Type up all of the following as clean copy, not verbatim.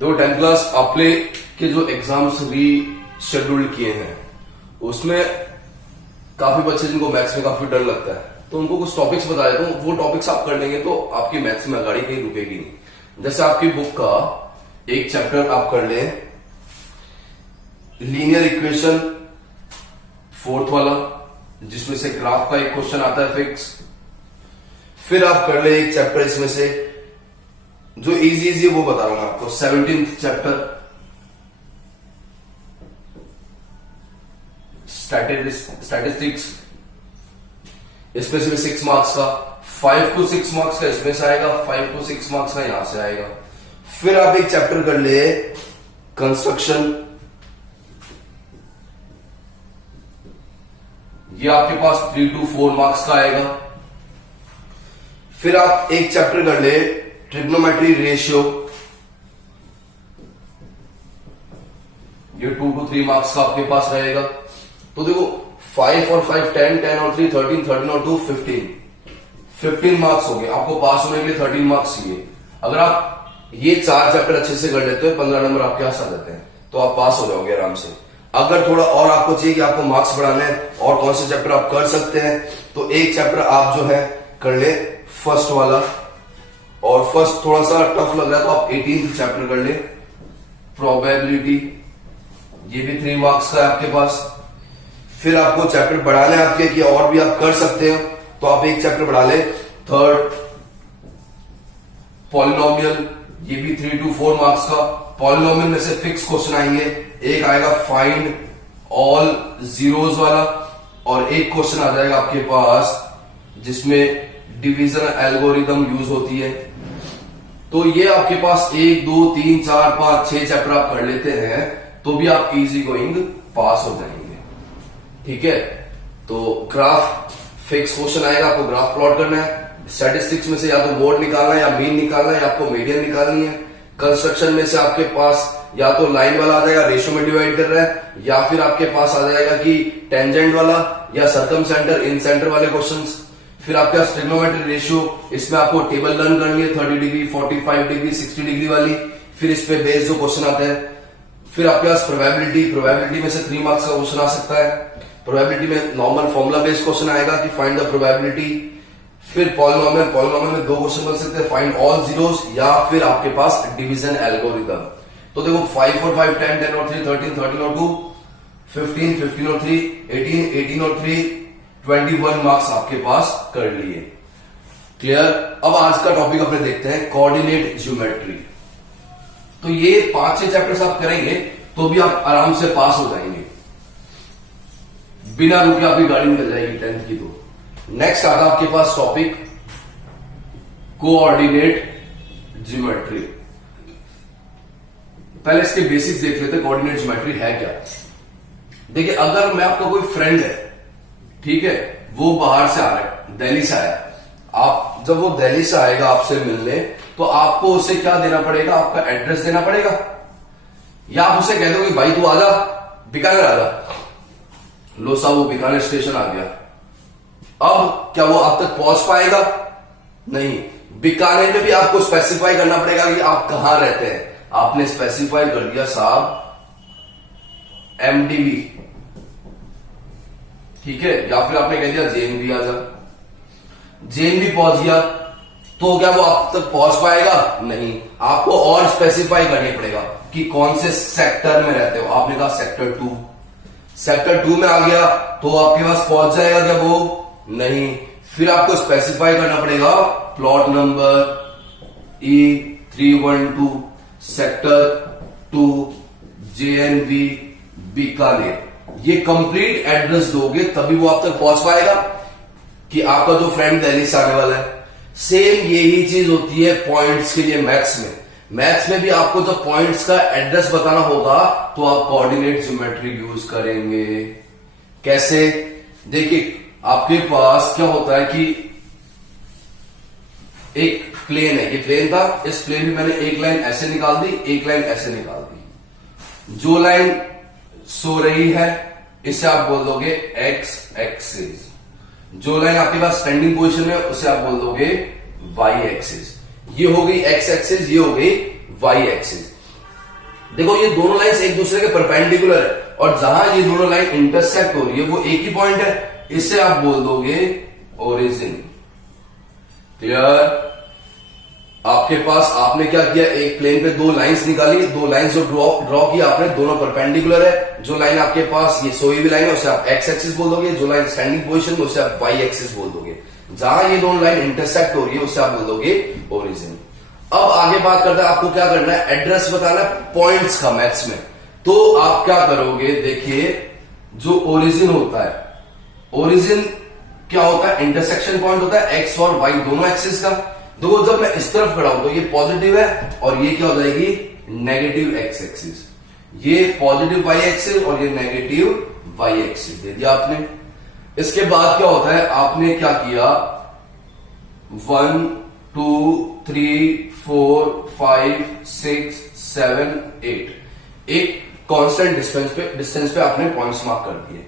देखो 10th class आपने के जो एग्जाम्स रीशेड्यूल किए हैं उसमें काफी बच्चे जिनको मैथ्स में काफी डर लगता है, तो उनको कुछ टॉपिक्स बता देता हूँ। वो टॉपिक्स आप कर लेंगे तो आपकी मैथ्स में अगाड़ी कहीं रुकेगी नहीं। जैसे आपकी बुक का एक चैप्टर आप कर ले लीनियर इक्वेशन 4th वाला, जिसमें से ग्राफ का एक क्वेश्चन आता है फिक्स। फिर आप कर ले एक चैप्टर इसमें से जो इजी वो बता रहा हूं आपको, 17th चैप्टर स्टैटिस्टिक्स, इसमें से 6 मार्क्स का, 5 to 6 मार्क्स का इसमें से आएगा, 5 to 6 मार्क्स का यहां से आएगा। फिर आप एक चैप्टर कर ले कंस्ट्रक्शन, ये आपके पास 3 to 4 मार्क्स का आएगा। फिर आप एक चैप्टर कर ले ट्रिग्नोमेट्री रेशियो, ये 2 to 3 मार्क्स का आपके पास रहेगा। तो देखो 5 और 5 10, 10 और 3 13, 13 और 2 15 मार्क्स हो गए। आपको पास होने के लिए 13 मार्क्स चाहिए। अगर आप ये 4 चैप्टर अच्छे से कर लेते हो 15 नंबर आपके पास आ जाते हैं, तो आप पास हो जाओगे आराम से। अगर थोड़ा और आपको चाहिए कि आपको मार्क्स बढ़ाने हैं और कौन से चैप्टर आप कर सकते हैं, तो एक चैप्टर आप जो है कर ले फर्स्ट वाला, और फर्स्ट थोड़ा सा टफ लग रहा है तो आप 18th चैप्टर कर ले प्रोबेबिलिटी, ये भी 3 मार्क्स का है आपके पास। फिर आपको चैप्टर बढ़ाने आपके कि और भी आप कर सकते हो, तो आप एक चैप्टर बढ़ा ले 3rd पॉलिनोमियल, ये भी 3 to 4 मार्क्स का। पॉलिनोमियल में से फिक्स क्वेश्चन आएंगे, एक आएगा फाइंड ऑल जीरोस वाला, और एक क्वेश्चन आ जाएगा आपके पास जिसमें डिवीजन एल्गोरिदम यूज होती है। तो ये आपके पास 1 2 3 4 5 6 चैप्टर आप कर लेते हैं तो भी आप इजी गोइंग पास हो जाएंगे। ठीक है, तो ग्राफ फिक्स क्वेश्चन आएगा, आपको ग्राफ प्लॉट करना है। स्टैटिस्टिक्स में से या तो मोड निकालना है या मीन निकालना है, या आपको मीडियन निकालनी है। कंस्ट्रक्शन में से आपके पास या तो लाइन वाला आ जाएगा, रेशियो में डिवाइड कर रहा है, या फिर आपके पास आ जाएगा कि टेंजेंट वाला या सर्कम सेंटर इन सेंटर वाले क्वेश्चंस। फिर आपके पास ट्रिग्नोमेट्री रेशियो, इसमें आपको टेबल लर्न करनी है 30 डिग्री 45 डिग्री 60 डिग्री वाली। फिर इस पे बेस्ड जो क्वेश्चन आते हैं। फिर आपके पास प्रोबेबिलिटी में से 3 मार्क्स का क्वेश्चन आ सकता है। प्रोबेबिलिटी में नॉर्मल फॉर्मूला बेस्ड क्वेश्चन आएगा कि फाइंड द प्रोबेबिलिटी। फिर पॉलिनोमियल में 2 क्वेश्चन बन सकते हैं, फाइंड ऑल जीरोस, या फिर आपके पास डिवीजन एल्गोरिदम। तो देखो 5 और 5 10, 10 और 3 13, 13 और 2 15, 15 और 3 18, 18 और 3 21 मार्क्स आपके पास कर लिए। क्लियर। अब आज का टॉपिक अपने देखते हैं कोऑर्डिनेट ज्योमेट्री। तो ये 5-6 चैप्टर्स आप करेंगे तो भी आप आराम से पास हो जाएंगे, बिना रुके आपकी गाड़ी निकल जाएगी 10th की। तो नेक्स्ट आता है आपके पास टॉपिक कोऑर्डिनेट ज्योमेट्री। पहले इसके बेसिक्स देख लेते हैं, कोऑर्डिनेट ज्योमेट्री है क्या। देखिए, अगर मैं आपका कोई फ्रेंड है, ठीक है, वो बाहर से आ रहा है, दिल्ली से आया, आप जब वो दिल्ली से आएगा आपसे मिलने, तो आपको उसे क्या देना पड़ेगा, आपका एड्रेस देना पड़ेगा, या आप उसे कह दो कि भाई तू आजा बीकानेर आजा। लो साहब, वो बीकानेर स्टेशन आ गया। अब क्या वो आप तक पहुंच पाएगा? नहीं। बीकानेर में भी आपको स्पेसिफाई करना पड़ेगा कि आप कहां रहते हैं। आपने स्पेसिफाई कर दिया साहब एमडीवी, ठीक है, या फिर आपने कह दिया जेएनवी आजा। जेएनवी पहुंच गया तो क्या वो आप तक पहुंच पाएगा? नहीं। आपको और स्पेसिफाई करनी पड़ेगा कि कौन से सेक्टर में रहते हो। आपने कहा सेक्टर 2, सेक्टर 2 में आ गया तो आपके पास पहुंच जाएगा क्या वो? नहीं। फिर आपको स्पेसिफाई करना पड़ेगा plot number E312 sector 2 JNV Bikaner. ये कंप्लीट एड्रेस दोगे तभी वो आप तक पहुंच पाएगा कि आपका जो फ्रेंड दिल्ली से आने वाला है। सेम यही चीज होती है पॉइंट्स के लिए मैथ्स में। मैथ्स में भी आपको जब पॉइंट्स का एड्रेस बताना होगा तो आप कोऑर्डिनेट ज्योमेट्री यूज करेंगे। कैसे? देखिए, आपके पास क्या होता है कि एक प्लेन है, ये प्लेन था, इस प्लेन में मैंने एक लाइन ऐसे निकाल दी, एक लाइन ऐसे निकाल दी। जो लाइन सो रही है इसे आप बोल दोगे एक्स एक्सिस, जो लाइन आपके पास स्टैंडिंग पोजीशन में उसे आप बोल दोगे वाई एक्सिस। ये हो गई एक्स एक्सिस, ये हो गई वाई एक्सिस। देखो ये दोनों लाइंस एक दूसरे के परपेंडिकुलर है, और जहां ये दोनों लाइन इंटरसेक्ट हो रही है वो एक ही पॉइंट है, इसे आप बोल दोगे ओरिजिन। क्लियर? आपके पास आपने क्या किया, एक प्लेन पे दो लाइंस निकाली, दो लाइंस जो ड्रॉ किया आपने, दोनों परपेंडिकुलर है। जो लाइन आपके पास ये सोई हुई लाइन है उसे आप एक्स एक्सिस बोल दोगे, जो लाइन स्टैंडिंग पोजीशन में उसे आप वाई एक्सिस बोल दोगे। जहां ये दोनों लाइन इंटरसेक्ट हो रही है उसे आप बोल दोगे ओरिजिन। अब आगे बात करते हैं, आपको क्या करना है, एड्रेस बताना है पॉइंट्स का मैथ्स में। तो आप क्या करोगे, देखिए जो ओरिजिन होता है, ओरिजिन क्या होता है, इंटरसेक्शन पॉइंट होता है एक्स और वाई दोनों एक्सिस का। देखो जब मैं इस तरफ खड़ा हूं तो ये पॉजिटिव है और ये क्या हो जाएगी, नेगेटिव एक्स एक्सिस। ये पॉजिटिव वाई एक्सिस और ये नेगेटिव वाई एक्सिस दे दिया आपने। इसके बाद क्या होता है, आपने क्या किया, 1 2 3 4 5 6 7 8 एक कांस्टेंट डिस्टेंस पे आपने पॉइंट्स मार्क कर दिए।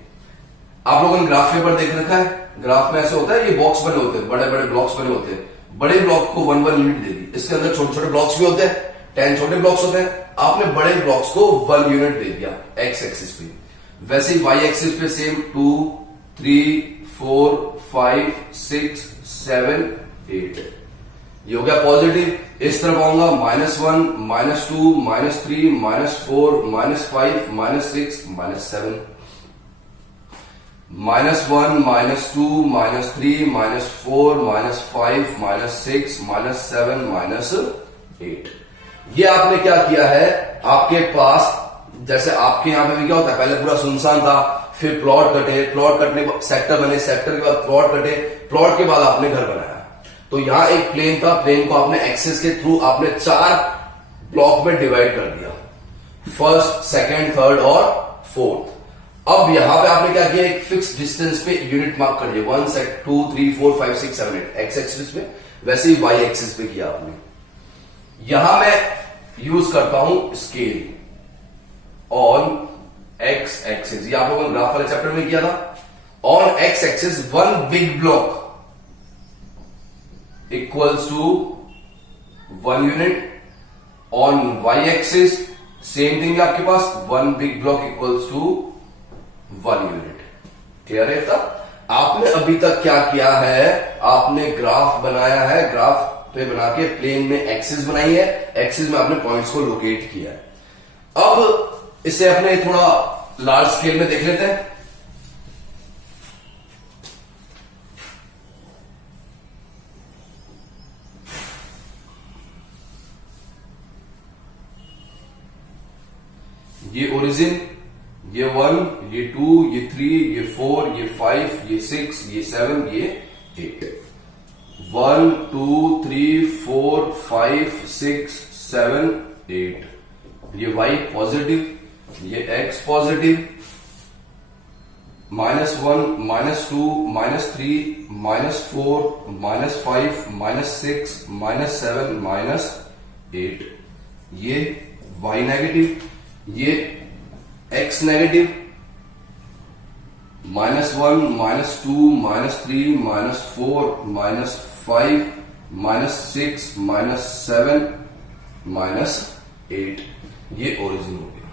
आप लोगों ने ग्राफ पेपर देख रखा है, ग्राफ में ऐसे होता है, ये बॉक्स बने होते हैं, बड़े बड़े ब्लॉक्स बने होते हैं। बड़े ब्लॉक को 1 1 यूनिट दे दी, इसके अंदर छोटे छोटे ब्लॉक्स भी होते हैं, 10 छोटे ब्लॉक्स होते हैं। आपने बड़े ब्लॉक्स को 1 यूनिट दे दिया एक्स एक्सिस पे। वैसे ही वाई एक्सिस पे सेम 2 3 4 5 6 7 8 ये हो गया पॉजिटिव। इस तरफ आऊंगा -1 -2 -3 -4 -5 -6 -7 -1 -2 -3 -4 -5 -6 -7 -8 ये आपने क्या किया है, आपके पास जैसे आपके यहां पे भी क्या होता है, पहले पूरा सुनसान था, फिर प्लॉट कटे, प्लॉट कटने के बाद सेक्टर बने, सेक्टर के बाद प्लॉट कटे, प्लॉट के बाद आपने घर बनाया। तो यहां एक प्लेन था, प्लेन को आपने एक्सिस के थ्रू आपने 4 ब्लॉक में डिवाइड कर दिया, फर्स्ट सेकंड थर्ड और फोर्थ। अब यहां पे आपने क्या किया, एक फिक्स डिस्टेंस पे यूनिट मार्क कर लिया, 1 2 3 4 5 6 7 8 एक्स एक्सिस पे, वैसे ही वाई एक्सिस पे किया आपने। यहां मैं यूज करता हूं स्केल ऑन एक्स एक्सिस, ये आप लोगों ने ग्राफ वाले चैप्टर में किया था। On x axis 1 big block equals to 1 unit, on y axis same thing है आपके पास, 1 big block equals to 1 unit. Clear है? तब आपने अभी तक क्या किया है, आपने ग्राफ बनाया है, ग्राफ पे बना के प्लेन में एक्सिस बनाई है, एक्सिस में आपने पॉइंट्स को लोकेट किया है। अब इसे अपने थोड़ा लार्ज स्केल में देख लेते हैं। ये ओरिजिन, ये 1, ये 2, ये 3, ये 4, ये 5, ये 6, ये 7, ये 8। 1 2 3 4 5 6 7 8 ये y पॉजिटिव, ये x पॉजिटिव, -1 -2 -3 -4 -5 -6 -7 -8 ये y नेगेटिव, ये x नेगेटिव, -1 -2 -3 -4 -5 -6 -7 -8 ये ओरिजिन हो गया।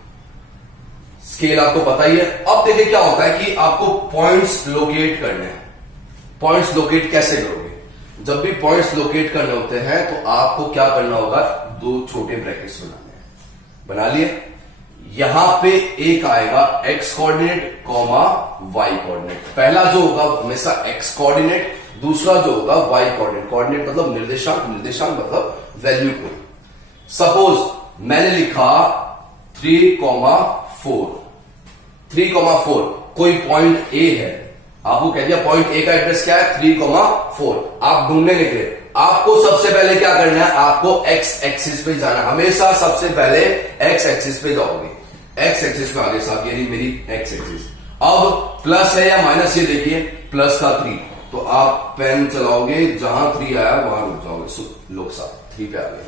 स्केल आपको पता ही है। अब देखिए क्या होता है कि आपको पॉइंट्स लोकेट करने हैं। पॉइंट्स लोकेट कैसे करोगे? जब भी पॉइंट्स लोकेट करने होते हैं तो आपको क्या करना होगा, 2 छोटे ब्रैकेट्स बनाने हैं। बना लिए? यहां पे एक आएगा x coordinate comma y coordinate. पहला जो होगा हमेशा x कोऑर्डिनेट, दूसरा जो होगा y कोऑर्डिनेट। कोऑर्डिनेट मतलब निर्देशांक, निर्देशांक मतलब वैल्यू को। सपोज मैंने लिखा 3,4 3,4 कोई पॉइंट A है, आपको कह दिया पॉइंट A का एड्रेस क्या है 3,4। आप ढूंढने निकले, आपको सबसे पहले क्या करना है, आपको x एक्सिस पे जाना। हमेशा सबसे पहले x एक्सिस पे जाओगे। x एक्सिस पे आगे साथ, ये मेरी x एक्सिस। अब प्लस है या माइनस, ये देखिए प्लस का 3, तो आप पेन चलाओगे, जहां 3 आया वहां रुक जाओगे। लोग साथ 3 पे आ गए।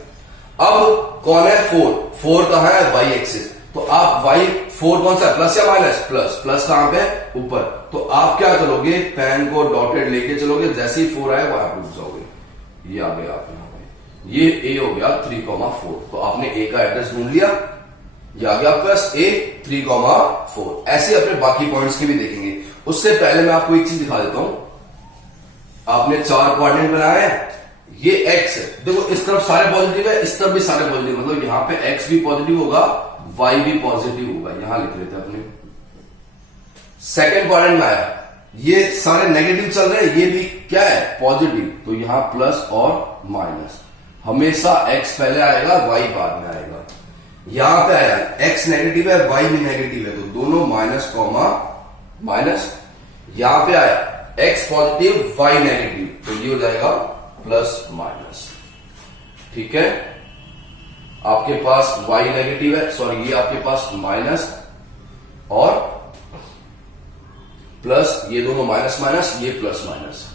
अब कौन है 4, 4 कहां है y एक्सिस, तो आप y 4 कौन सा है, प्लस या माइनस, प्लस। प्लस कहां पे ऊपर, तो आप क्या करोगे, पेन को डॉटेड लेके चलोगे, जैसे ही 4 आया वहां रुक जाओगे। ये आ गया आप यहां पे, ये A हो गया 3,4। तो आपने A का एड्रेस ढूंढ लिया। ये आ गया प्लस ए 3,4। ऐसे अपने बाकी पॉइंट्स के भी देखेंगे। उससे पहले मैं आपको एक चीज दिखा देता हूं। आपने 4 कोऑर्डिनेट बनाए हैं, ये एक्स है, देखो इस तरफ सारे पॉजिटिव है, इस तरफ भी सारे पॉजिटिव, मतलब यहां पे एक्स भी पॉजिटिव होगा, वाई भी पॉजिटिव होगा, यहां लिख लेते हैं अपने। सेकेंड क्वाड्रेंट में आया, ये सारे नेगेटिव चल रहे हैं, ये भी क्या है पॉजिटिव, तो यहां प्लस और माइनस, हमेशा एक्स पहले आएगा वाई बाद में आएगा। यहां पे आया एक्स नेगेटिव है वाई भी नेगेटिव है, तो दोनों माइनस कॉमा माइनस। यहां पे आया एक्स पॉजिटिव वाई नेगेटिव, तो ये हो जाएगा प्लस माइनस। ठीक है, आपके पास y नेगेटिव है, सॉरी ये आपके पास माइनस और प्लस, ये दोनों माइनस माइनस, ये प्लस माइनस।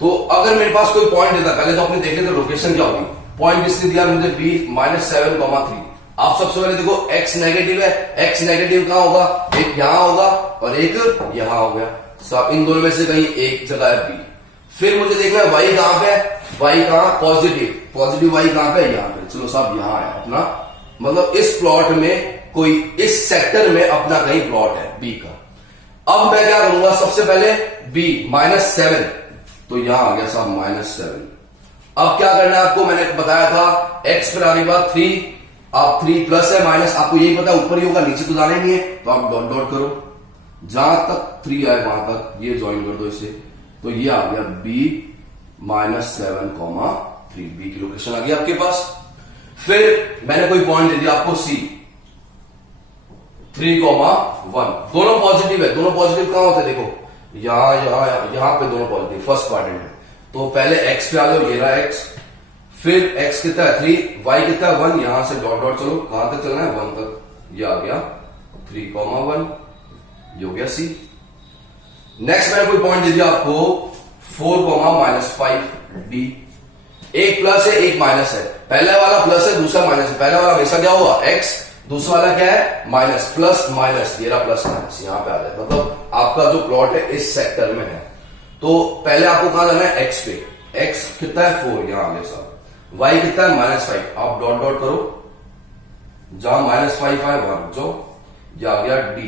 तो अगर मेरे पास कोई पॉइंट देता, पहले तो अपने देख लेते लोकेशन क्या होगी। पॉइंट इसने दिया मुझे b -7,3। आप सबसे पहले देखो x नेगेटिव है, x नेगेटिव कहां होगा, एक यहां होगा और एक यहां हो गया, सब इन दोनों में से कहीं एक जगह है b। फिर मुझे देखना है y कहां पे है, y कहां पॉजिटिव, पॉजिटिव y कहां पे है, यहां पे। चलो साहब यहां है अपना, मतलब इस प्लॉट में कोई, इस सेक्टर में अपना कहीं प्लॉट है b का। अब मैं क्या करूंगा, सबसे पहले b -7, तो यहां आ गया साहब -7। अब क्या करना है आपको, मैंने बताया था x पर आने के बाद 3, आप 3 प्लस है माइनस, आपको यही पता है ऊपर ही होगा, नीचे तो जाना ही नहीं है, तो आप डॉट डॉट करो, जहां तक 3 आए वहां तक ये ज्वाइन कर दो इसे, तो ये आ गया b -7,3, b की लोकेशन आ गई आपके पास। फिर मैंने कोई पॉइंट दे दिया आपको c 3,1, दोनों पॉजिटिव है, दोनों पॉजिटिव कहां होते हैं, देखो यहां पे दोनों पॉजिटिव फर्स्ट क्वाड्रेंट में। तो पहले x पे आ जाओ, ये रहा x, फिर x कितना है 3, y कितना है 1, यहां से डॉट डॉट चलो, कहां तक चलना है 1 तक, ये आ गया 3,1, ये हो गया c। नेक्स्ट मैंने कोई पॉइंट दे दिया आपको 4,-5 d, एक प्लस है एक माइनस है, पहला वाला प्लस है दूसरा माइनस है, पहला वाला हमेशा क्या होगा x, दूसरा वाला क्या है माइनस, प्लस माइनस, ये रहा प्लस माइनस, यहां पे आ जाए, मतलब आपका जो प्लॉट है इस सेक्टर में है। तो पहले आपको कहां जाना है x पे, x कितना है 4, यहां आ गया साहब, y कितना है -5, आप डॉट डॉट करो, जहां -5 आए वहां जो, ये आ गया d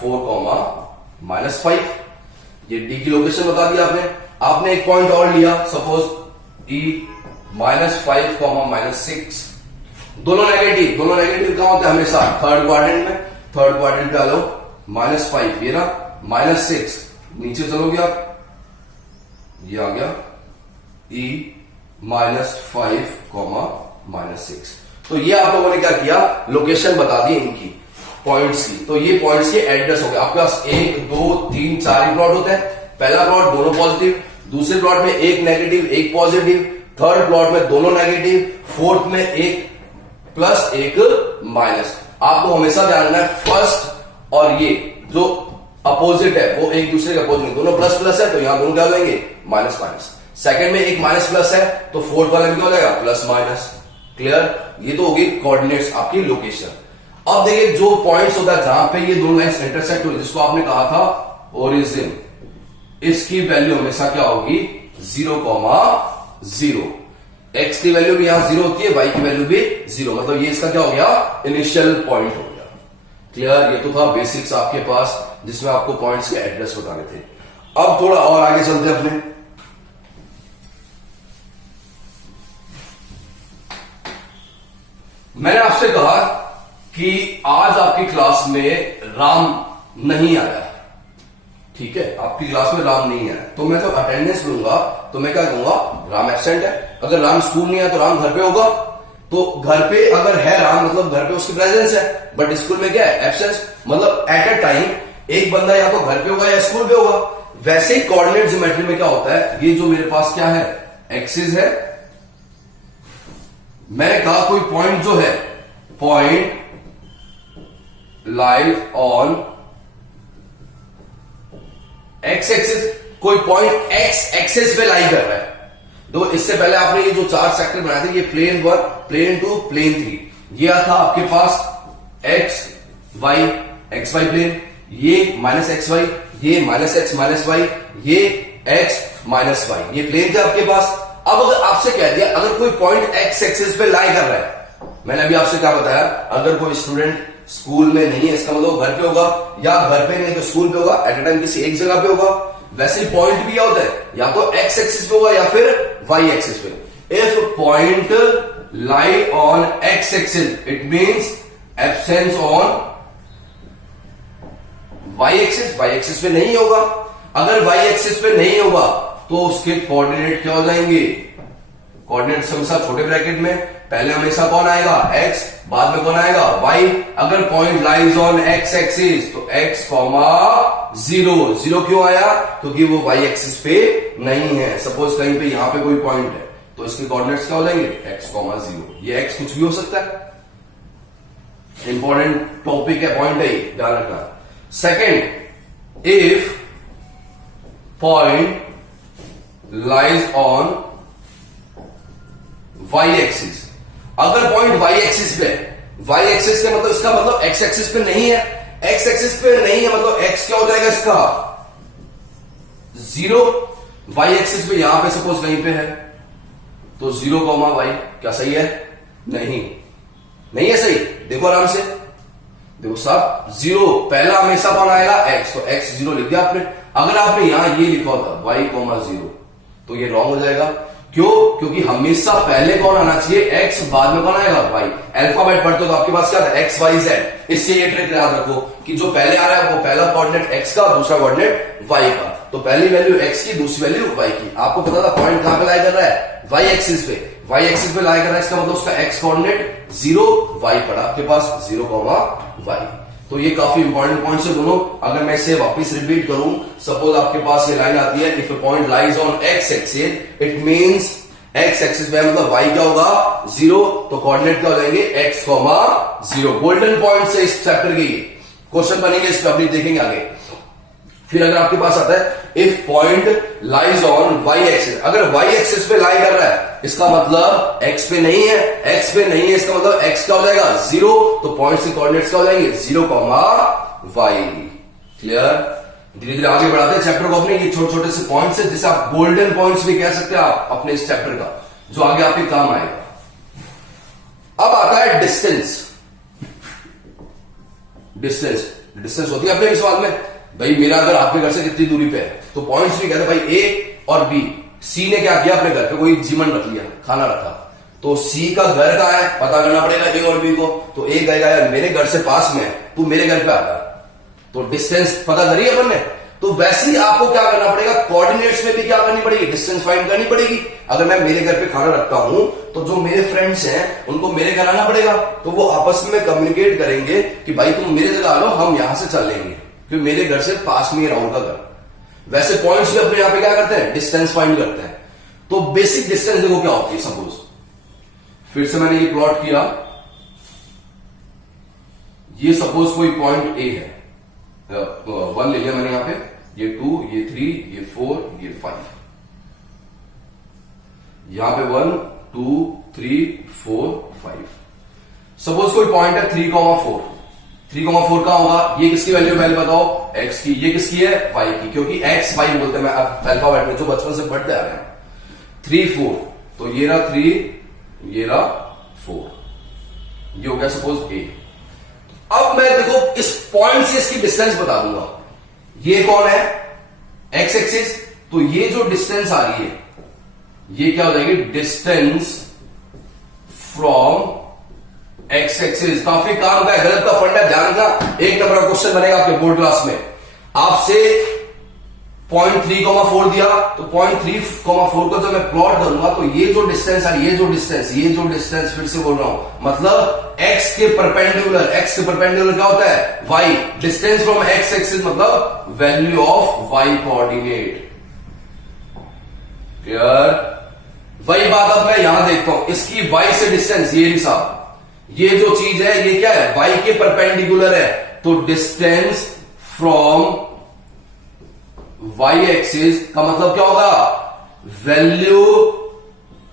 4,-5, ये d की लोकेशन बता दिया आपने। आपने एक पॉइंट और लिया, सपोज e -5,-6, दोनों नेगेटिव, दोनों नेगेटिव कहां होते हैं हमेशा, थर्ड क्वाड्रेंट में, थर्ड क्वाड्रेंट पे आ लो, -5 ये ना, -6 नीचे चलोगे आप, ये आ गया e -5,-6। तो ये आप लोगों ने क्या किया, लोकेशन बता दी इनकी पॉइंट्स की। तो ये पॉइंट्स के एड्रेस हो गए आपके पास, 1 2 3 4 ही प्लॉट होते हैं। पहला प्लॉट दोनों पॉजिटिव, दूसरे प्लॉट में एक नेगेटिव एक पॉजिटिव, थर्ड प्लॉट में दोनों नेगेटिव, फोर्थ में एक प्लस एक माइनस। आपको हमेशा ध्यान रखना है फर्स्ट और ये जो अपोजिट है वो एक दूसरे के अपोजिट, दोनों प्लस प्लस है, तो यहां दोनों क्या हो जाएंगे माइनस माइनस। सेकंड में एक माइनस प्लस है, तो फोर्थ वाले में क्या हो जाएगा प्लस माइनस। क्लियर, ये तो होगी कोऑर्डिनेट्स आपकी लोकेशन। अब देखिए जो पॉइंट्स होता है जहां पे ये दोनों लाइंस इंटरसेक्ट हुई, जिसको आपने कहा था ओरिजिन, इसकी वैल्यू हमेशा क्या होगी 0,0। x की वैल्यू भी यहां 0 होती है, y की वैल्यू भी 0, मतलब ये इसका क्या हो गया इनिशियल पॉइंट हो गया। क्लियर, ये तो था बेसिक्स आपके पास जिसमें आपको पॉइंट्स के एड्रेस बताने थे। अब थोड़ा और आगे चलते हैं अपने। मैंने आपसे कहा कि आज आपकी क्लास में राम नहीं आया, ठीक है, आपकी क्लास में राम नहीं आया, तो मैं जब अटेंडेंस लूंगा तो मैं क्या कहूंगा राम एब्सेंट है। अगर राम स्कूल नहीं आया तो राम घर पे होगा, तो घर पे अगर है राम मतलब घर पे उसकी प्रेजेंस है, बट स्कूल में क्या है एब्सेंस, मतलब एट अ टाइम एक बंदा या तो घर पे होगा या स्कूल पे होगा। वैसे ही कोऑर्डिनेट ज्योमेट्री में क्या होता है, ये जो मेरे पास क्या है एक्सिस है, मैंने कहा कोई पॉइंट जो है point lies on x axis, कोई पॉइंट एक्स एक्सिस पे लाई कर रहा है। तो इससे पहले आपने ये जो 4 सेक्टर बनाए थे, ये प्लेन 1 प्लेन 2 प्लेन 3, ये था आपके पास x y x y plane, ये -xy, ये -x-y, ये x-y, ये प्लेन थे आपके पास। अब अगर आपसे कह दिया अगर कोई पॉइंट एक्स एक्सिस पे लाई कर रहा है मैंने अभी आपसे क्या बताया, अगर कोई स्टूडेंट स्कूल में नहीं है इसका मतलब घर पे होगा, या घर पे नहीं है तो स्कूल पे होगा, एट अ टाइम किसी एक जगह पे होगा। वैसे ही पॉइंट भी क्या होता है, या तो एक्स एक्सिस पे होगा या फिर वाई एक्सिस पे। If point lie on x axis it means absence on y axis, y axis पे नहीं होगा। अगर वाई एक्सिस पे नहीं होगा तो उसके कोऑर्डिनेट क्या हो जाएंगे, कोऑर्डिनेट हमेशा छोटे ब्रैकेट में, पहले हमेशा कौन आएगा एक्स, बाद में कौन आएगा वाई। अगर point lies on x axis तो एक्स कॉमा जीरो, जीरो क्यों आया, क्योंकि वो वाई एक्सिस पे नहीं है। सपोज कहीं पे यहां पे कोई पॉइंट है तो इसके कोऑर्डिनेट्स क्या हो जाएंगे एक्स कॉमा जीरो। ये एक्स कुछ भी हो सकता है, इंपॉर्टेंट टॉपिक है, पॉइंट है, ध्यान रखना। Second, if point lies on y axis, अगर पॉइंट वाई एक्सिस पे, वाई एक्सिस के मतलब इसका मतलब एक्स एक्सिस पे नहीं है, एक्स एक्सिस पे नहीं है मतलब एक्स क्या हो जाएगा इसका जीरो, वाई एक्सिस पे यहां पे सपोज कहीं पे है तो जीरो कॉमा वाई, क्या सही है, नहीं, नहीं है सही। देखो आराम से, देखो साहब जीरो पहला हमेशा कौन आएगा एक्स, तो एक्स जीरो लिख दिया आपने। अगर आपने यहां ये लिखा होता वाई कॉमा जीरो तो ये रॉन्ग हो जाएगा। क्यों, क्योंकि हमेशा पहले कौन आना चाहिए एक्स, बाद में कौन आएगा वाई। अल्फाबेट पढ़ते हो तो आपके पास क्या था एक्स वाई जेड, इससे ये ट्रिक याद रखो कि जो पहले आ रहा है वो पहला कोऑर्डिनेट एक्स का, दूसरा कोऑर्डिनेट वाई का। तो पहली वैल्यू एक्स की, दूसरी वैल्यू वाई की। आपको पता था पॉइंट कहां पे लाई कर रहा है, वाई एक्सिस पे, वाई एक्सिस पे लाई कर रहा है, इसका मतलब उसका एक्स कोऑर्डिनेट जीरो, वाई पड़ा आपके पास जीरो कॉमा वाई। तो ये काफी इंपॉर्टेंट पॉइंट्स है दोनों। अगर मैं इसे वापस रिपीट करूं, सपोज आपके पास ये लाइन आती है, if a point lies on x axis it means x axis पे मतलब वाई क्या होगा जीरो, तो कोऑर्डिनेट क्या हो जाएंगे x comma zero. Golden point से इस चैप्टर के क्वेश्चन बनेंगे, इस पर अपनी देखेंगे आगे। फिर अगर आपके पास आता है if point lies on y axis, अगर वाई एक्सिस पे लाई कर रहा है इसका मतलब एक्स पे नहीं है, एक्स पे नहीं है इसका मतलब एक्स क्या हो जाएगा जीरो, तो पॉइंट से कोऑर्डिनेट्स क्या हो जाएंगे जीरो कॉमा वाई। क्लियर, धीरे धीरे आगे बढ़ाते हैं चैप्टर को अपने, ये छोटे छोटे से पॉइंट्स है जिसे आप गोल्डन पॉइंट्स भी कह सकते हैं आप अपने इस चैप्टर का, जो आगे आपके काम आएगा। अब आता है डिस्टेंस। डिस्टेंस, डिस्टेंस होती है अपने भी सवाल में, भाई मेरा घर आपके घर से कितनी दूरी पे है, तो पॉइंट्स भी कहते हैं भाई ए और बी। सी ने क्या किया, अपने घर पे कोई जीवन रख लिया, खाना रखा, तो सी का घर कहां है पता करना पड़ेगा ए और बी को। तो ए कहेगा यार मेरे घर से पास में है, तू मेरे घर पे आता, तो डिस्टेंस पता करिए अपन ने। तो वैसे ही आपको क्या करना पड़ेगा, कोऑर्डिनेट्स में भी क्या करनी पड़ेगी, डिस्टेंस फाइंड करनी पड़ेगी। अगर मैं मेरे घर पे खाना रखता हूं तो जो मेरे फ्रेंड्स हैं उनको मेरे घर आना पड़ेगा, तो वो आपस में कम्युनिकेट करेंगे कि भाई तुम मेरे जगह आ लो, हम यहां से चल लेंगे क्योंकि मेरे घर से पास में राहुल का घर। वैसे पॉइंट्स भी अपने यहां पे क्या करते हैं, डिस्टेंस फाइंड करते हैं। तो बेसिक डिस्टेंस देखो क्या होती है। सपोज फिर से मैंने ये प्लॉट किया, ये सपोज कोई पॉइंट ए है, वन ले लिया मैंने यहां पे, ये 2, ये 3, ये 4, ये 5, यहां पे 1 2 3 4 5। सपोज कोई पॉइंट है 3,4, 3,4 कहां होगा, ये किसकी वैल्यू पहले बताओ, एक्स की, ये किसकी है वाई की, क्योंकि एक्स वाई बोलते हैं मैं अल्फाबेट में जो बचपन से पढ़ते आ रहे हैं। 3 4, तो ये रहा 3, ये रहा 4, ये हो गया सपोज ए। अब मैं देखो इस पॉइंट से इसकी डिस्टेंस बता दूंगा, ये कौन है एक्स एक्सिस, तो ये जो डिस्टेंस आ रही है ये क्या हो जाएगी, डिस्टेंस फ्रॉम एक्स एक्सिस। काफी काम का है, गलत का फंड है, ध्यान रखना। एक नंबर का क्वेश्चन बनेगा आपके बोर्ड क्लास में, आपसे 0.3,4 दिया, तो 0.3,4 को जब मैं प्लॉट करूंगा तो ये जो डिस्टेंस है, ये जो डिस्टेंस फिर से बोल रहा हूं, मतलब एक्स के परपेंडिकुलर, एक्स के परपेंडिकुलर क्या होता है y. Distance from x axis मतलब value of y coordinate. Clear, वही बात अब मैं यहां देखता हूं, इसकी वाई से डिस्टेंस, ये साहब ये जो चीज है ये क्या है, वाई के परपेंडिकुलर है, तो डिस्टेंस फ्रॉम वाई एक्सिस का मतलब क्या होगा, वैल्यू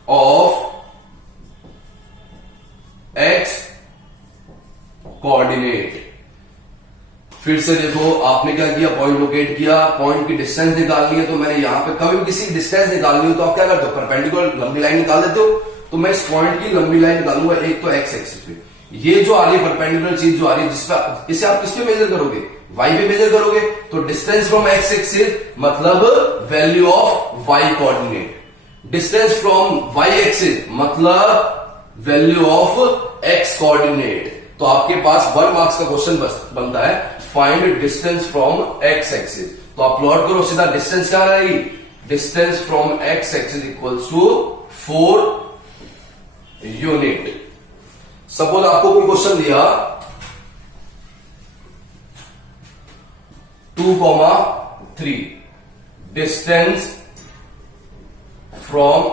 ऑफ एक्स कोऑर्डिनेट। फिर से देखो आपने क्या किया, पॉइंट लोकेट किया, पॉइंट की डिस्टेंस निकालनी है, तो मैंने यहां पे कभी भी किसी डिस्टेंस निकालनी हो तो आप क्या करते हो, परपेंडिकुलर लंबी लाइन निकाल देते हो, तो मैं इस पॉइंट की लंबी लाइन निकालूंगा, एक तो एक्स एक्सिस पे, ये जो आ रही है परपेंडिकुलर चीज जो आ रही है जिसपे, इसे आप किस पे मेजर करोगे, वाई पे मेजर करोगे, तो डिस्टेंस फ्रॉम एक्स एक्सिस मतलब value of y coordinate, distance from y axis मतलब वैल्यू ऑफ एक्स कोऑर्डिनेट। तो आपके पास 1 मार्क्स का क्वेश्चन बनता है, find distance from x axis. तो आप प्लॉट करो सीधा, डिस्टेंस क्या रहेगी, distance from x axis equals to 4 unit. Suppose आपको कोई क्वेश्चन दिया 2,3 डिस्टेंस फ्रॉम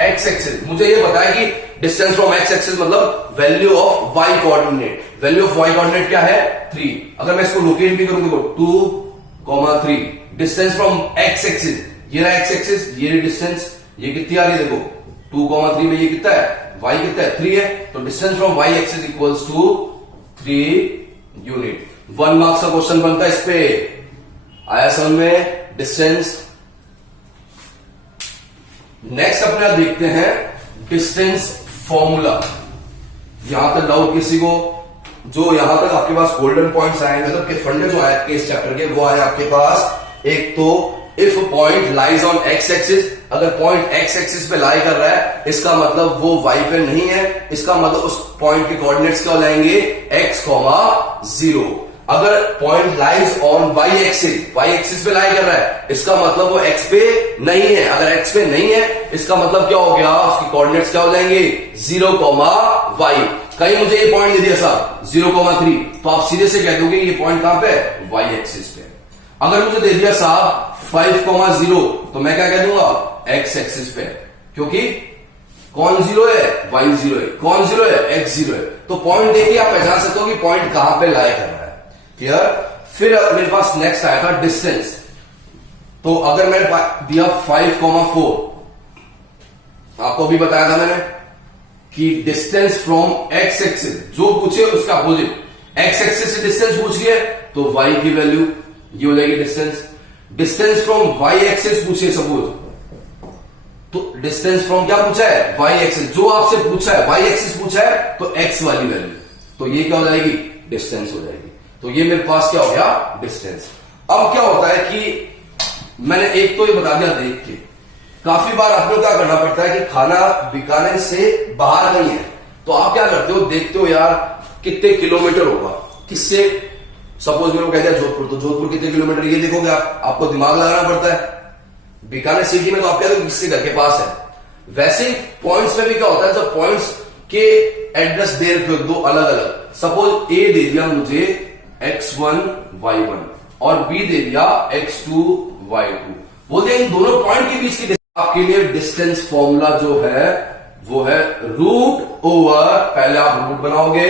एक्स एक्सिस, मुझे ये बताया कि डिस्टेंस फ्रॉम एक्स एक्सिस मतलब value of y coordinate, value of y coordinate क्या है 3। अगर मैं इसको लोकेट भी करूं, देखो 2,3 डिस्टेंस फ्रॉम एक्स एक्सिस, ये रहा एक्स एक्सिस, ये डिस्टेंस, ये कितनी आ रही है देखो 2,3 में ये कितना है, वाई कितना है 3 है, तो distance from y axis equals to 3 unit. 1 marks का क्वेश्चन बनता है इस पे, आया समझ में डिस्टेंस। नेक्स्ट अपने आप देखते हैं डिस्टेंस फॉर्मूला। यहां तक डाउट किसी को, जो यहां तक आपके पास गोल्डन पॉइंट्स आए, मतलब के फंडे जो आए केस चैप्टर के, वो आए आपके पास। एक तो if point lies on x axis, अगर पॉइंट एक्स एक्सिस पे लाई कर रहा है इसका मतलब वो वाई पे नहीं है, इसका मतलब उस पॉइंट के कोऑर्डिनेट्स क्या हो जाएंगे x, 0। अगर point lies on y axis पे लाई कर रहा है इसका मतलब वो x पे नहीं है, अगर x पे नहीं है इसका मतलब क्या हो गया, उसके कोऑर्डिनेट्स क्या हो जाएंगे 0, y। कहीं मुझे ये पॉइंट दे दिया साहब 0,3, तो आप सीधे से कह दोगे ये पॉइंट कहां पे है, वाई एक्सिस पे। अगर मुझे दे दिया साहब 5,0, तो मैं क्या कह दूंगा x एक्सिस पे, क्योंकि कौन 0 है, y 0 है, कौन 0 है, x 0 है। तो पॉइंट देखिए आप पहचान सकते हो कि पॉइंट कहां पे लाई कर रहा है। क्लियर। फिर मेरे पास नेक्स्ट आया था डिस्टेंस। तो अगर मैंने दिया 5,4, आपको भी बताया था मैंने कि डिस्टेंस फ्रॉम एक्स एक्सिस, जो पूछे उसका अपोजिट, एक्स एक्सिस से डिस्टेंस पूछ रही है तो वाई की वैल्यू ये हो जाएगी distance. Distance from y axis पूछे सपोज, तो डिस्टेंस फ्रॉम क्या पूछा है, वाई एक्सिस, जो आपसे पूछा है वाई एक्सिस पूछा है तो एक्स वाली वैल्यू, तो ये क्या हो जाएगी, डिस्टेंस हो जाएगी। तो ये मेरे पास क्या हो गया, डिस्टेंस। अब क्या होता है कि मैंने एक तो ये बता दिया देख के, काफी बार आपको क्या करना पड़ता है कि खाना बीकानेर से बाहर नहीं है, तो आप क्या करते हो, देखते हो यार कितने किलोमीटर होगा, किससे, सपोज मेरे को कहते हैं जोधपुर, तो जोधपुर कितने किलोमीटर, ये देखोगे आपको दिमाग लगाना पड़ता है। बीकानेर सिटी में तो आप कहते हो किसके घर के पास है। वैसे ही पॉइंट्स में भी क्या होता है, जब पॉइंट्स के एड्रेस दे रखे हो दो अलग अलग, सपोज ए दे दिया मुझे x1 y1 और b दे दिया x2 y2, बोलते हैं इन दोनों पॉइंट के बीच की, आपके लिए डिस्टेंस फॉर्मूला जो है वो है रूट ओवर, पहले आप रूट बनाओगे,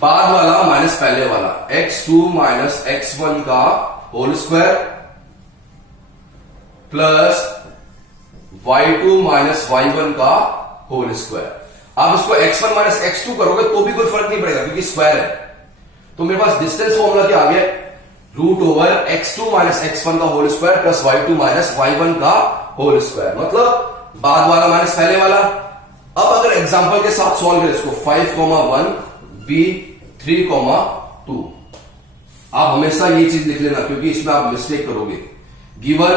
बाद वाला माइनस पहले वाला, x2 माइनस x1 का whole square plus y2 minus y1 का होल स्क्वायर। आप इसको x1 माइनस x2 करोगे तो भी कोई फर्क नहीं पड़ेगा क्योंकि स्क्वायर है। तो मेरे पास डिस्टेंस फॉर्मूला क्या आ गया, root over x2 minus x1 का whole square plus y2 minus y1 का होल स्क्वायर, मतलब बाद वाला माइनस पहले वाला। अब अगर एग्जांपल के साथ सॉल्व करें इसको, 5,1 b 3,2, आप हमेशा ये चीज लिख लेना क्योंकि इसमें आप मिस्टेक करोगे। गिवन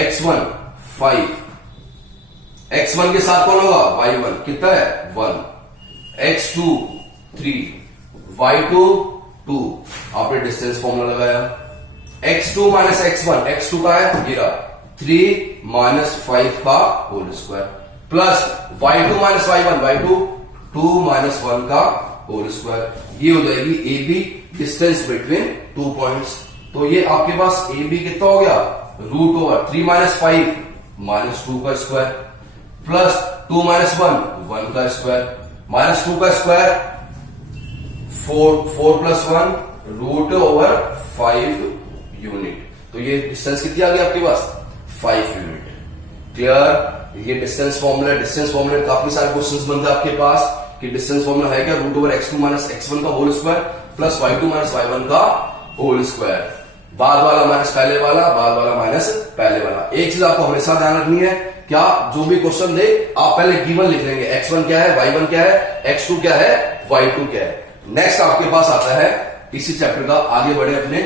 x1 5, x1 के साथ कौन होगा, y1 कितना है 1, x2 3, y2 2, आपने डिस्टेंस फॉर्मूला लगाया, x2 माइनस x1, x2 का है गिरा 3 माइनस 5 का whole square plus y2 minus y1, y2 2 minus 1 का होल स्क्वायर, ये हो जाएगी A B, distance between 2 points. तो ये आपके पास ए बी कितना हो गया, रूट ओवर 3 माइनस 5 माइनस 2 का स्क्वायर प्लस 2 माइनस 1 का स्क्वायर माइनस 2 का square 4 plus 1 root over 5 unit. तो ये डिस्टेंस कितनी आ गई आपके पास, 5 यूनिट। क्लियर। ये डिस्टेंस फॉर्मूला, डिस्टेंस फॉर्मूला काफी सारे क्वेश्चंस बनते हैं आपके पास कि डिस्टेंस फॉर्मूला है क्या, root over x2 minus x1 का whole square plus y2 minus y1 का होल स्क्वायर, बाद वाला माइनस पहले वाला, बाद वाला माइनस पहले वाला। एक चीज आपको हमेशा ध्यान रखनी है क्या जो भी क्वेश्चन दे आप पहले गिवन लिख लेंगे, x1 क्या है, y1 क्या है, x2 क्या है, y2 क्या है। नेक्स्ट आपके पास आता है इसी चैप्टर का, आगे बढ़े अपने,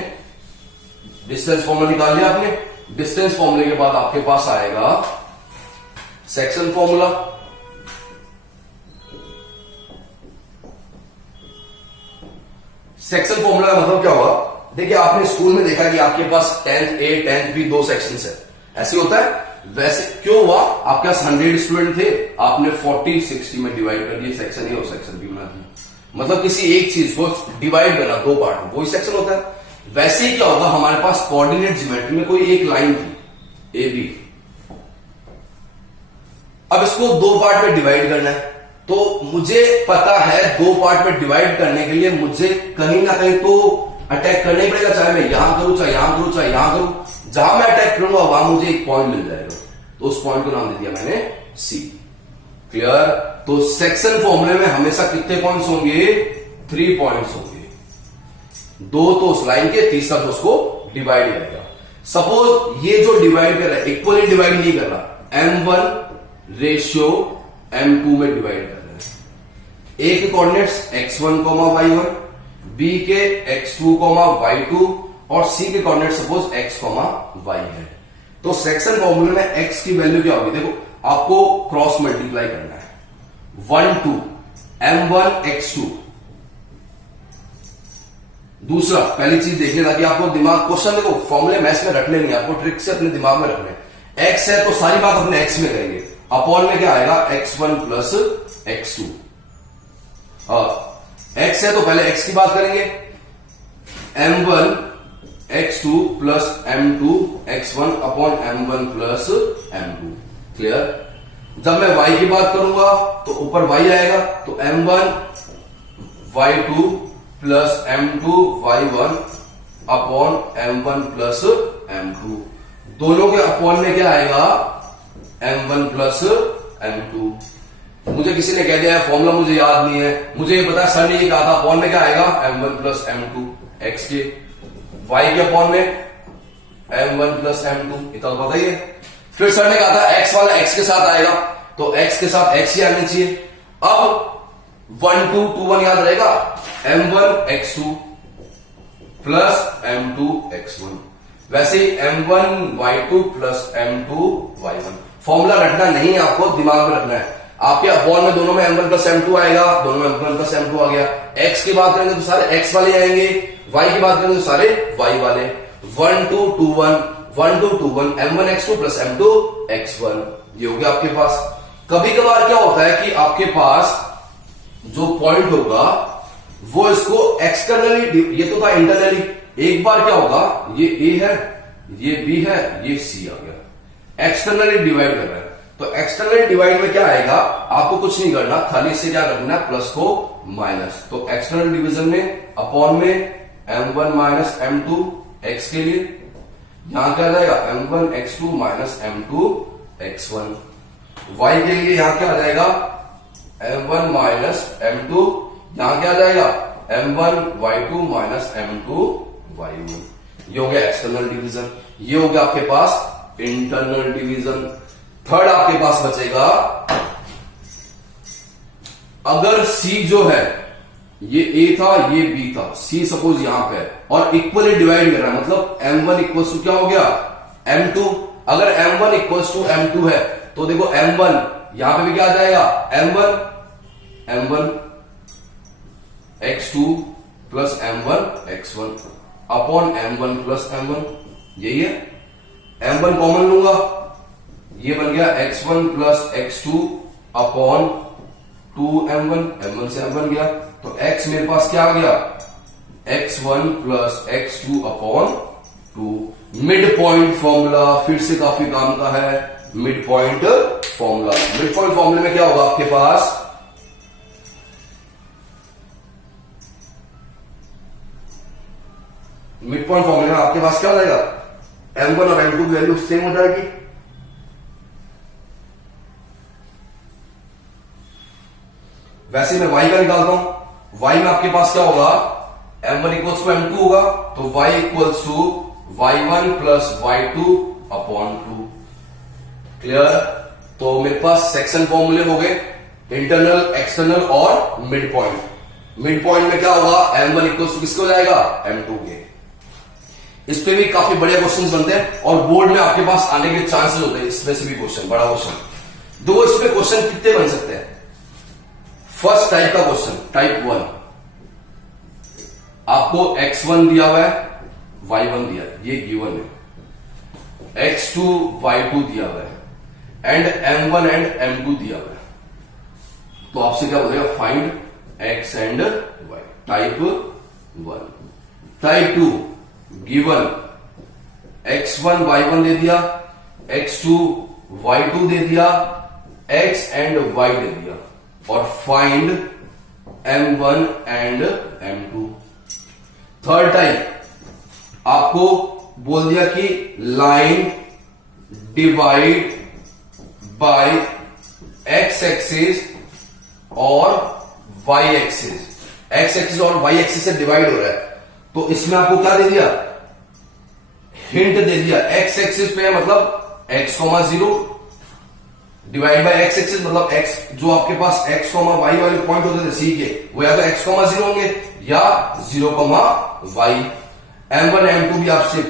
डिस्टेंस फॉर्मूला निकाल लिया आपने। डिस्टेंस फॉर्मूले के बाद आपके पास आएगा सेक्शन फॉर्मूला। सेक्शन फॉर्मूला का मतलब क्या होगा, देखिए आपने स्कूल में देखा कि आपके पास 10th A 10th B 2 sections है, ऐसे होता है। वैसे क्यों हुआ, आपके पास 100 स्टूडेंट थे, आपने 40-60 में डिवाइड कर दिए, सेक्शन ए और सेक्शन बी बना दिया। मतलब किसी एक चीज को डिवाइड करना दो पार्ट में, वही सेक्शन होता है। वैसे ही क्या होगा, हमारे पास कोऑर्डिनेट ज्योमेट्री में कोई एक लाइन थी ए बी, अब इसको दो पार्ट में डिवाइड करना है, तो मुझे पता है दो पार्ट में डिवाइड करने के लिए मुझे कहीं ना कहीं तो अटैक करना ही पड़ेगा, चाहे मैं यहां करूं, चाहे यहां करूं, चाहे यहां करूं। जहां मैं अटैक करूंगा वहां मुझे एक पॉइंट मिल जाएगा, तो उस पॉइंट को नाम दे दिया मैंने सी। क्लियर। तो सेक्शन फॉर्मूले में हमेशा कितने पॉइंट्स होंगे, 3 पॉइंट्स होंगे, 2 तो उस लाइन के, तीसरा तो उसको डिवाइड करेगा। सपोज ये जो डिवाइड कर रहा है इक्वली डिवाइड नहीं कर रहा, m1 रेशियो m2 में डिवाइड कर रहे हैं। ए के कोऑर्डिनेट्स x1, y1, बी के x2, y2 और सी के कोऑर्डिनेट सपोज x, y है। तो सेक्शन फॉर्मूले में x की वैल्यू क्या होगी, देखो आपको क्रॉस मल्टीप्लाई करना है, 1 2 m1 x2। दूसरा पहली चीज देखिए ताकि आपको दिमाग, क्वेश्चन देखो फॉर्मूले मैथ्स में रखने नहीं, आपको ट्रिक से अपने दिमाग में रखने। x है तो सारी बात अपने x में करेंगे, अपॉन में क्या आएगा x1 प्लस x2। x है तो पहले x की बात करेंगे, m1 x2 plus m2 x1 upon m1 plus m2। Clear. जब मैं y की बात करूंगा तो ऊपर y आएगा, तो m1 y2 plus m2 y1 upon m1 plus m2। दोनों के अपॉन में क्या आएगा, m1 प्लस m2। मुझे किसी ने कह दिया है फॉर्मूला मुझे याद नहीं है, मुझे ये पता सर ने ये कहा था, अपॉन में क्या आएगा m1 प्लस m2 x के, y के अपॉन में m1 प्लस m2, इतना तो पता ही है। फिर सर ने कहा था x वाला x के साथ आएगा, तो x के साथ x ही आना चाहिए। अब 1 2 2 1 याद रहेगा, m1 x2 plus m2 x1। वैसे ही m1 y2 plus m2 y1। Formula रखना नहीं है, आपको दिमाग में रखना है। आपके अपॉन में दोनों में m1 प्लस m2 आएगा, दोनों में m1 प्लस m2 आ गया। x की बात करेंगे तो सारे x वाले आएंगे, y की बात करेंगे तो सारे y वाले। 1 2 2 1 1 2 2 1 m1 x2 plus m2 x1, ये हो गया आपके पास। कभी कभार क्या होता है कि आपके पास जो पॉइंट होगा वो इसको एक्सटर्नली, ये तो था इंटरनली, एक बार क्या होगा, ये a है, ये b है, ये c आ गया, एक्सटर्नली डिवाइड कर रहा है। तो एक्सटर्नल डिवाइड में क्या आएगा, आपको कुछ नहीं करना, खाली इससे क्या करना है, प्लस को माइनस। तो एक्सटर्नल डिवीजन में अपॉन में m1 माइनस m2 x के लिए, यहां क्या आ जाएगा m1 x2 minus m2 x1। y के लिए यहां क्या आ जाएगा m1 माइनस m2, यहां क्या आ जाएगा m1 y2 minus m2 y1। ये हो गया एक्सटर्नल डिवीजन, ये हो गया आपके पास इंटरनल डिवीजन। थर्ड आपके पास बचेगा, अगर C जो है ये A था, ये B था, C सपोज यहां पे है और इक्वली डिवाइड कर रहा है, मतलब m1 इक्वल्स टू क्या हो गया m2। अगर m1 इक्वल्स टू m2 है तो देखो m1 यहां पे भी क्या आ जाएगा m1 x2 plus m1 x1 upon m1 plus m1, यही है। m1 कॉमन लूंगा, ये बन गया x1 plus x2 upon 2m1, m1 से m1 गया, तो x मेरे पास क्या आ गया x1 plus x2 upon 2। Mid point formula फिर से काफी काम का है, mid point formula. Mid point फॉर्मूले में क्या होगा आपके पास, मिड पॉइंट फॉर्मूले में आपके पास क्या हो जाएगा, m1 और m2 की वैल्यू सेम हो जाएगी। वैसे मैं y का निकालता हूं, y में आपके पास क्या होगा m1 इक्वल्स टू m2 होगा, तो y equals to y1 plus y2 upon 2। Clear. तो मेरे पास सेक्शन फॉर्मूले हो गए, इंटरनल, एक्सटर्नल और मिड पॉइंट। मिड पॉइंट में क्या होगा, M1 इक्वल टू किसके हो जाएगा, M2 के। इस पे भी काफी बड़े क्वेश्चंस बनते हैं और बोर्ड में आपके पास आने के चांसेस होते हैं इसमें से भी क्वेश्चन, बड़ा क्वेश्चन। दो इस पे क्वेश्चन कितने बन सकते हैं। फर्स्ट टाइप का क्वेश्चन, टाइप 1, आपको x1 दिया हुआ है, y1 दिया है, ये गिवन है, x2 y2 दिया हुआ है एंड M1 एंड M2 दिया हुआ है। तो आपसे क्या बोलेगा, find x and y, type 1। Type 2, given x1 y1 दे दिया, x2 y2 दे दिया, x एंड y दे दिया और find M1 and M2। Third type, आपको बोल दिया कि line divide by x axis और y एक्सिस, x एक्सिस और y एक्सिस से डिवाइड हो रहा है। तो इसमें आपको क्या दे दिया, हिंट दे दिया, x एक्सिस पे है मतलब x, 0 divide by x axis मतलब x, जो आपके पास x, y वाले पॉइंट होते थे सी के, वो या तो x, 0 होंगे या 0, y। M1 M2 भी आपसे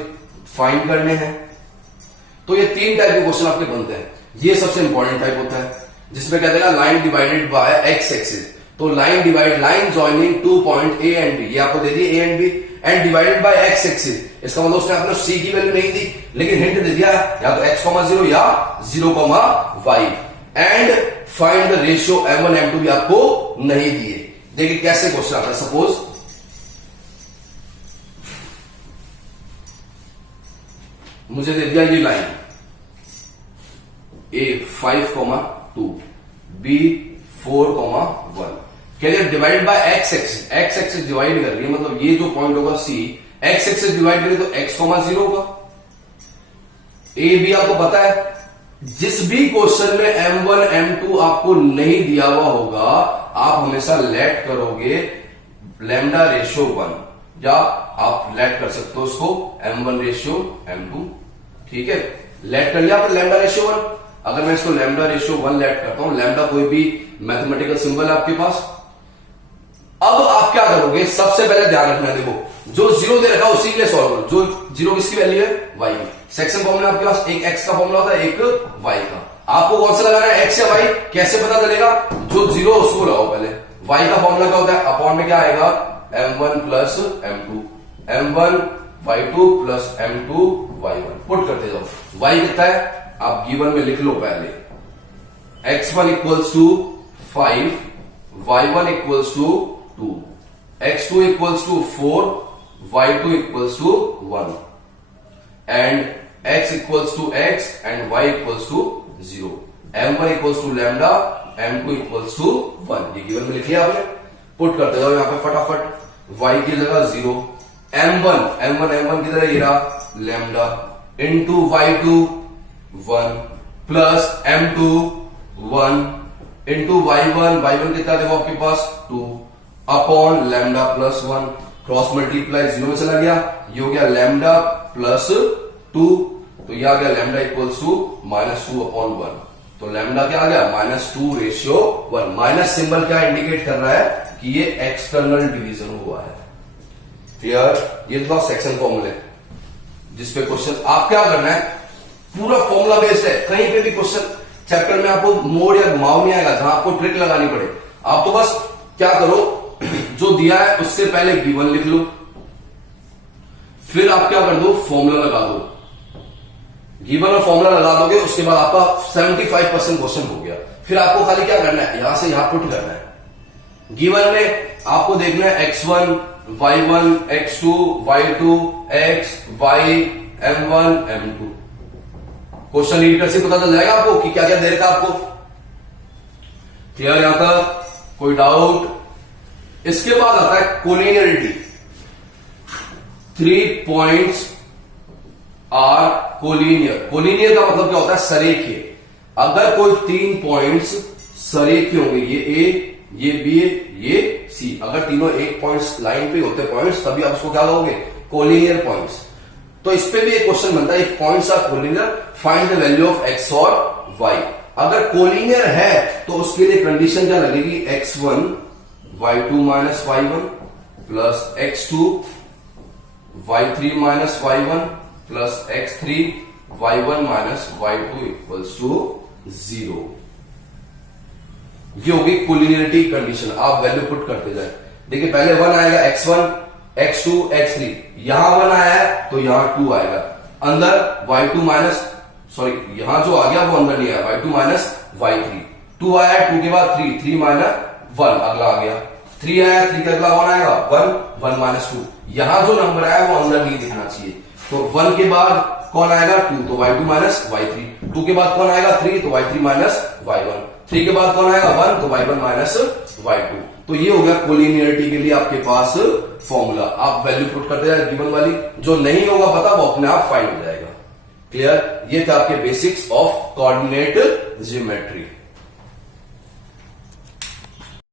फाइंड करने हैं। तो ये 3 टाइप के क्वेश्चन आपके बनते हैं। ये सबसे इंपॉर्टेंट टाइप होता है जिसमें कहते हैं line divided by x axis. तो line joining 2 point A and B, ये आपको दे दी A and B and divided by x axis. इसका मतलब उसने आपने C की वैल्यू नहीं दी लेकिन हिंट दे दिया या तो x, 0 या 0, y and find the ratio M1 M2 भी आपको नहीं दिए। देखिए कैसे क्वेश्चन आता है। सपोज मुझे दे दिया ये लाइन A 5, 2, B 4, 1, कहते divide by x axis. x axis divide कर रही है मतलब ये जो पॉइंट होगा C, x एक्सिस डिवाइड करें तो x, 0 होगा। A B आपको पता है, जिस भी क्वेश्चन में M1 M2 आपको नहीं दिया हुआ होगा आप हमेशा लेट करोगे लैम्डा रेशियो 1, या आप लेट कर सकते हो उसको M1 रेशियो M2। ठीक है, लेट कर लिया आपने लैम्डा रेशियो 1। अगर मैं इसको लैम्डा रेशियो 1 लेट करता हूं, लैम्डा कोई भी मैथमेटिकल सिंबल है आपके पास। अब आप क्या करोगे, सबसे पहले ध्यान रखना, देखो जो 0 दे रखा उसी के लिए सॉल्व करो। जो 0 किसकी वैल्यू है, y की। सेक्शन फॉर्मूला आपके पास एक x का फॉर्मूला होता है, एक y का। आपको कौन सा लगाना है, x या y, कैसे पता चलेगा, जो 0 उसको लगाओ पहले। y का फॉर्मूला क्या होता है, अपॉन में क्या आएगा, M1 plus M2, M1 y2 plus M2 y1, put करते जाओ। y कितना है आप गिवन में लिख लो पहले, x1 equals to 5, y1 equals to 2, x2 equals to 4, y2 equals to 1 and x equals to x and y equals to 0, M1 equals to lambda, M2 equals to 1। ये गिवन में लिख लिया आपने, पुट करते जाओ यहां पे फटाफट। y की जगह 0, M1 की तरह ये रहा lambda into y2 1 plus M2 1 into y1 कितना देखो आपके पास 2 upon lambda plus 1, cross multiply 0 में चला गया, ये हो गया लैम्डा प्लस 2, तो यह आ गया लैम्डा इक्वल्स टू -2 अपॉन 1। तो लैम्डा क्या आ गया, -2 रेशियो 1। माइनस सिंबल क्या इंडिकेट कर रहा है कि ये एक्सटर्नल डिवीजन हुआ है। क्लियर, ये तो सेक्शन फॉर्मूले जिसपे क्वेश्चन आप क्या करना है, पूरा फॉर्मूला बेस्ड है। कहीं पे भी क्वेश्चन चैप्टर में आपको मोड़ या घुमाव नहीं आएगा जहां आपको ट्रिक लगानी पड़े। आप तो बस क्या करो, जो दिया है उससे पहले गिवन लिख लो, फिर आप क्या कर दो, फॉर्मूला लगा दो। गिवन और फॉर्मूला लगा दोगे उसके बाद आपका 75% क्वेश्चन हो गया। फिर आपको खाली क्या करना है, यहां से यहां पुट करना है। गिवन में आपको देखना है x1 y1 x2 y2 x y M1 M2। Question read कर से पता चल जाएगा आपको कि क्या क्या दे रखा आपको। क्लियर यहां तक, कोई डाउट। इसके बाद आता है collinearity. 3 points are collinear. Collinear का मतलब क्या होता है, सरेखीय। अगर कोई 3 पॉइंट्स सरेखीय होंगे, ये ए, ये बी, ये सी, अगर तीनों एक पॉइंट्स लाइन पे होते पॉइंट्स, तभी आप उसको क्या कहोगे, कोलिनियर पॉइंट्स। तो इस पे भी एक क्वेश्चन बनता है, if points are collinear find the value of x और वाई। अगर कोलिनियर है तो उसके लिए कंडीशन क्या लगेगी, x1 y2 minus y1 plus x2 y3 minus y1 plus x3 y1 minus y2 equals to 0। ये होगी कोलिनियरिटी कंडीशन। आप वैल्यू पुट करते जाए। देखिए पहले 1 आएगा x1 x2 x3, यहां 1 आया है तो यहां 2 आएगा। अंदर y2 माइनस यहां जो आ गया वो अंदर नहीं आया, y2 माइनस y3, 2 आया, 2 के बाद 3 माइनस 1 अगला आ गया, 3 आया, 3 के अगला 1 आएगा, 1 माइनस 2। यहां जो नंबर आया वो अंदर नहीं दिखना चाहिए। तो 1 के बाद कौन आएगा, 2, तो y2 माइनस y3, 2 के बाद कौन आएगा, 3, तो y3 माइनस y1, 3 के बाद कौन आएगा, 1, तो y1 माइनस y2। तो ये हो गया कोलिनियरिटी के लिए आपके पास फॉर्मूला। आप वैल्यू पुट करते जाए गिवन वाली, जो नहीं होगा पता वो अपने आप फाइंड हो जाएगा। क्लियर? ये थे आपके बेसिक्स ऑफ कोऑर्डिनेट ज्योमेट्री।